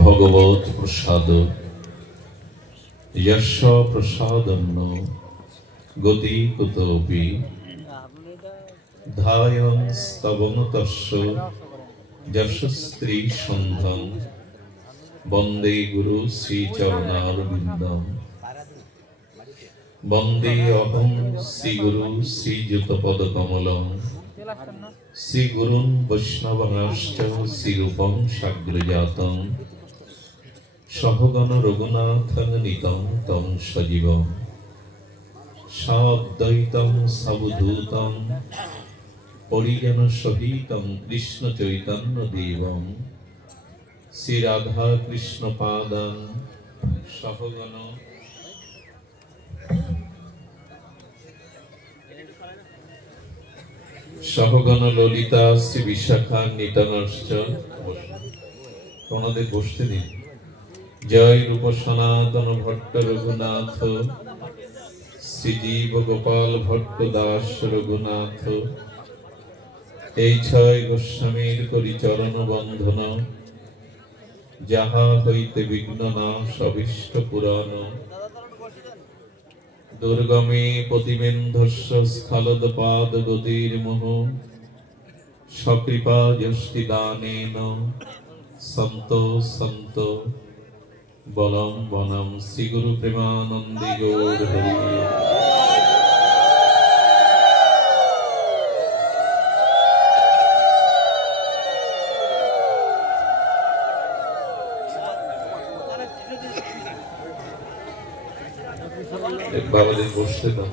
ভগবত প্রসাদ যশ প্রসাদন্ন গতি কুতোপি ধায়ং স্তবনতস্য যশ স্ত্রী সন্ধং বন্দে গুরু শ্রীচরণারবিন্দম বন্দে অহং শ্রীগুরু শ্রীযুতপদকমলং শ্রীগুরুং বৈষ্ণবাংশ্চ শ্রীরূপং সাগ্রজাতং সহগণ রঘুনাথং নিতং তং সজীবং সাদ্বৈতং সাবধূতং পরিজন সহিতং কৃষ্ণ চৈতন্য দেবং শ্রী রাধা কৃষ্ণ পাদাং সহগণ ললিতা শ্রী বিশাখা নিতানাশ্চ ওনাদের বসতে দিন। জয় রূপ সনাতন ভট্ট রঘুনাথ শ্রীজীব গোপাল ভট্ট দাস রঘুনাথ এই ছয় গোস্বামীর করি চরণ বন্ধন যাহা হইতে বিঘ্ন নাশ অভীষ্ট পুরাণ দুর্গমে প্রতিবেন্ধস্য স্খলদ পাদ গতির মোহ সকৃপা যষ্টি দানেন সন্ত সন্ত বলম বনম শ্রী গুরু প্রেমানন্দে গৌর হরি। বাবাদের বসতে দাও।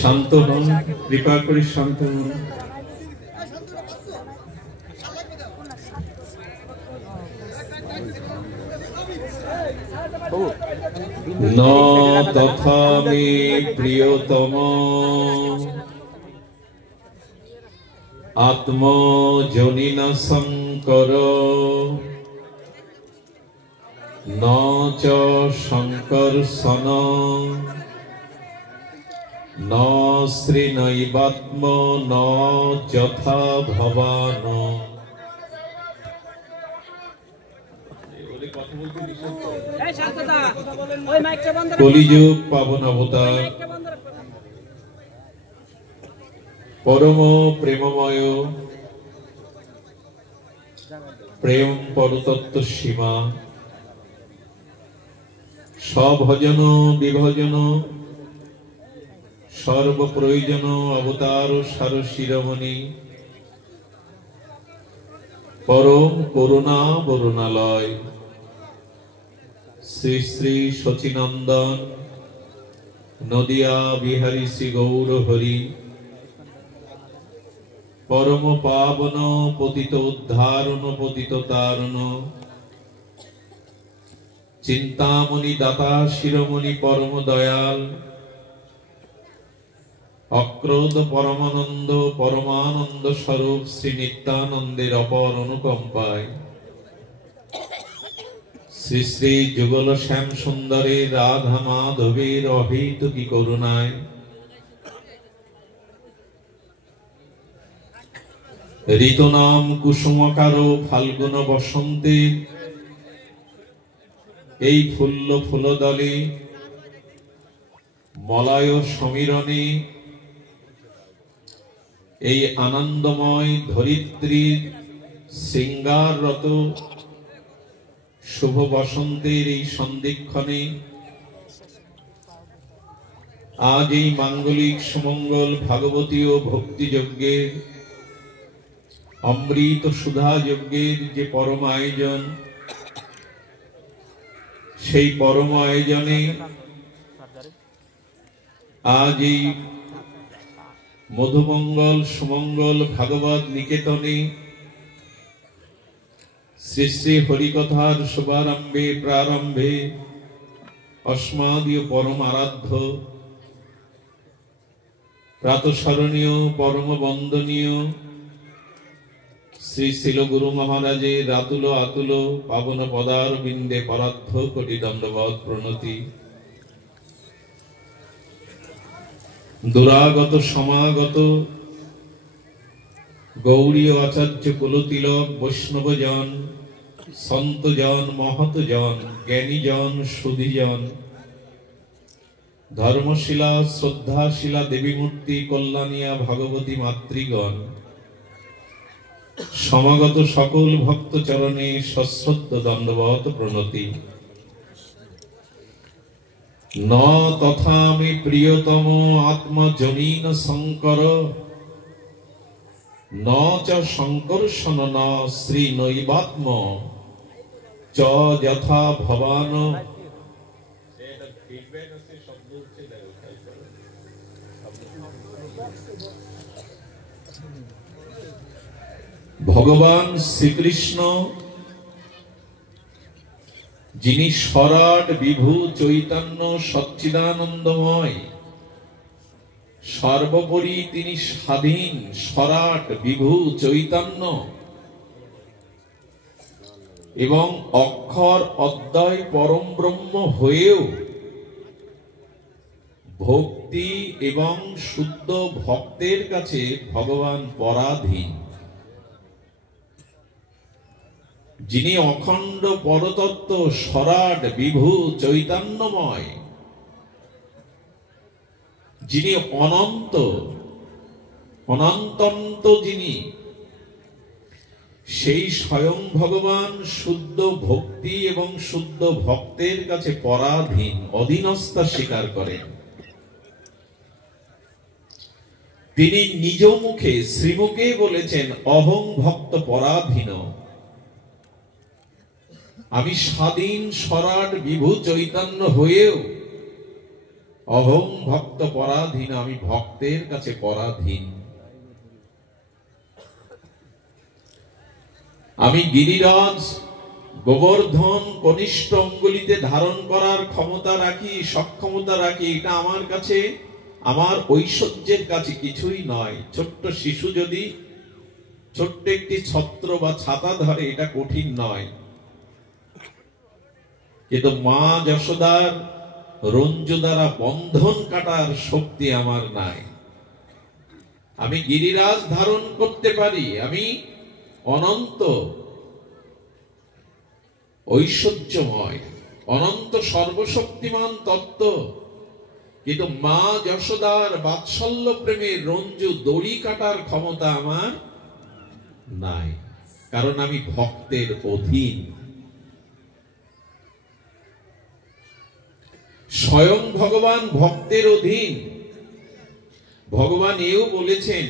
শান্ত হন, কৃপা করে শান্ত হন। ন তথা মে প্রিয়তম আত্মজনিন শঙ্কর ন চ শঙ্কর্ষণ ন শ্রীনৈবাত্ম ন যথা ভবান। কলিযুগ পাবন অবতার পরম প্রেমময় প্রেম পরতত্ত্ব সীমা স্বভজন বিভজন সর্বপ্রয়োজন অবতার সার শিরোমণি পরম করুণা বরুণালয় শ্রী শ্রী শচীনন্দন নদিয়া বিহারী শ্রী গৌর হরি পরম পাবন পতিত উদ্ধারণ পতিত তারণ চিন্তামণি দাতা শিরোমণি পরম দয়াল অক্রোধ পরমানন্দ পরমানন্দ স্বরূপ শ্রী নিত্যানন্দের অপর অনুকম্পায় শ্রী শ্রী যুগল শ্যাম সুন্দরের রাধা মাধবের অহেতুকী করুণায় ঋতুনাম কুসুমকার ফাল্গুন বসন্তে এই ফুল্ল ফুলদলে মলয় সমীরণে এই আনন্দময় ধরিত্রীর শৃঙ্গাররত শুভ বসন্তের এই সন্ধিক্ষণে আজ এই মাঙ্গলিক সুমঙ্গল ভাগবতী ও ভক্তি যজ্ঞের অমৃত সুধা যজ্ঞের যে পরম আয়োজন সেই পরম আয়োজনে আজ এই মধুমঙ্গল সুমঙ্গল ভাগবত নিকেতনে শ্রী শ্রী হরিকথার শুভারম্ভে প্রারম্ভে অস্মাদীয় পরম আরাধ্য প্রাতঃস্মরণীয় পরম বন্দনীয় শ্রী শিল গুরু মহারাজের আতুল আতুল পাবন পদার বিন্দে পরার্থ কোটি দণ্ডবৎ প্রণতি। দুরাগত সমাগত গৌড়ীয় আচার্য কুলতিলক বৈষ্ণবজন সন্তজন মহতজন জ্ঞানীজন সুধীজন ধর্মশীলা শ্রদ্ধাশীলা দেবীমূর্তি কল্যাণিয়া ভগবতী মাতৃগণ সমাগত সকল ভক্ত চরণে সশ্রদ্ধ দণ্ডবৎ প্রণতি। ন তথামি প্রিয়তম আত্মজনীন শঙ্কর ন চ শঙ্কর্ষণ ন শ্রী নৈবাত্ম চ যথা ভবান। ভগবান শ্রীকৃষ্ণ যিনি সরাট বিভু চৈতন্য সচ্চিদানন্দময়, সর্বোপরি তিনি স্বাধীন সরাট বিভু চৈতন্য এবং অক্ষর অদ্বয় পরম ব্রহ্ম হয়েও ভক্তি এবং শুদ্ধ ভক্তের কাছে ভগবান পরাধীন। যিনি অখণ্ড পরতত্ত্ব সরাট বিভু চৈতন্যময়, যিনি অনন্ত অনন্তন্ত, যিনি সেই স্বয়ং ভগবান শুদ্ধ ভক্তি এবং শুদ্ধ ভক্তের কাছে পরাধীন অধীনস্থা স্বীকার করেন। তিনি নিজ মুখে শ্রীমুখে বলেছেন অহং ভক্ত পরাধীন, আমি স্বাধীন সরাট বিভু চৈতন্য হয়েও অহং ভক্ত পরাধীন, আমি ভক্তের কাছে পরাধীন। আমি গিরিরাজ গোবর্ধন কনিষ্ঠ অঙ্গুলিতে ধারণ করার ক্ষমতা রাখি, সক্ষমতা রাখি, এটা আমার কাছে আমার ঐশ্বর্যের কাছে কিছুই নয়। ছোট্ট শিশু যদি ছোট্ট একটি ছত্র বা ছাতা ধরে এটা কঠিন নয়, কিন্তু মা যশোদার রঞ্জু দ্বারা বন্ধন কাটার শক্তি আমার নাই। আমি গিরিরাজ ধারণ করতে পারি, আমি অনন্ত ঐশ্বর্যময় অনন্ত সর্বশক্তিমান তত্ত্ব, কিন্তু মা যশোদার বাৎসল্য প্রেমের রঞ্জু দড়ি কাটার ক্ষমতা আমার নাই, কারণ আমি ভক্তের অধীন। স্বয়ং ভগবান ভক্তের অধীন। ভগবান এও বলেছেন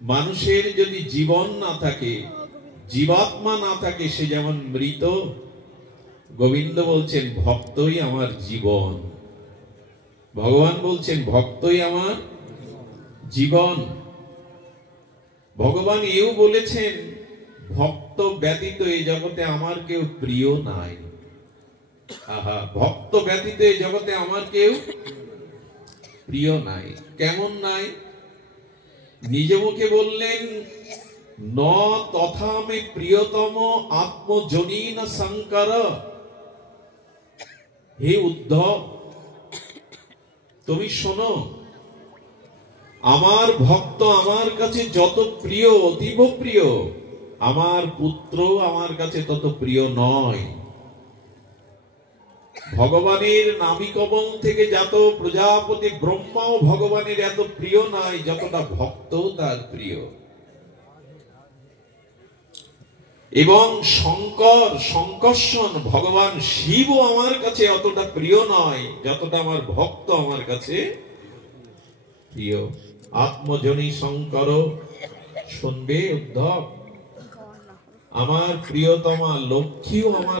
মানুষের যদি জীবন না থাকে, জীবাত্মা না থাকে, সে যেমন মৃত। গোবিন্দ বলছেন ভক্তই আমার জীবন, ভগবান বলছেন ভক্তই আমার জীবন। ভগবান এও বলেছেন ভক্ত ব্যতীত এই জগতে আমার কেউ প্রিয় নাই। আহা, ভক্ত ব্যতীত এই জগতে আমার কেউ প্রিয় নাই। কেমন নাই? নিজ মুখে বললেন ন তথামি প্রিয়তম আত্মজনীন শঙ্কর। হে উদ্ধব, তুমি শোনো, আমার ভক্ত আমার কাছে যত প্রিয়, অতীব প্রিয়, আমার পুত্র আমার কাছে তত প্রিয় নয়। ভগবানের নাভিকমল থেকে যত প্রজাপতি ব্রহ্মাও ভগবানের এত প্রিয় নয় যতটা ভক্ত তার প্রিয়। এবং শঙ্কর শঙ্কর্ষণ ভগবান শিবও আমার কাছে অতটা প্রিয় নয় যতটা আমার ভক্ত আমার কাছে প্রিয়। আত্মজনী শঙ্কর, শুনবে উদ্ধব, আমার প্রিয়তমা লক্ষ্মীও আমার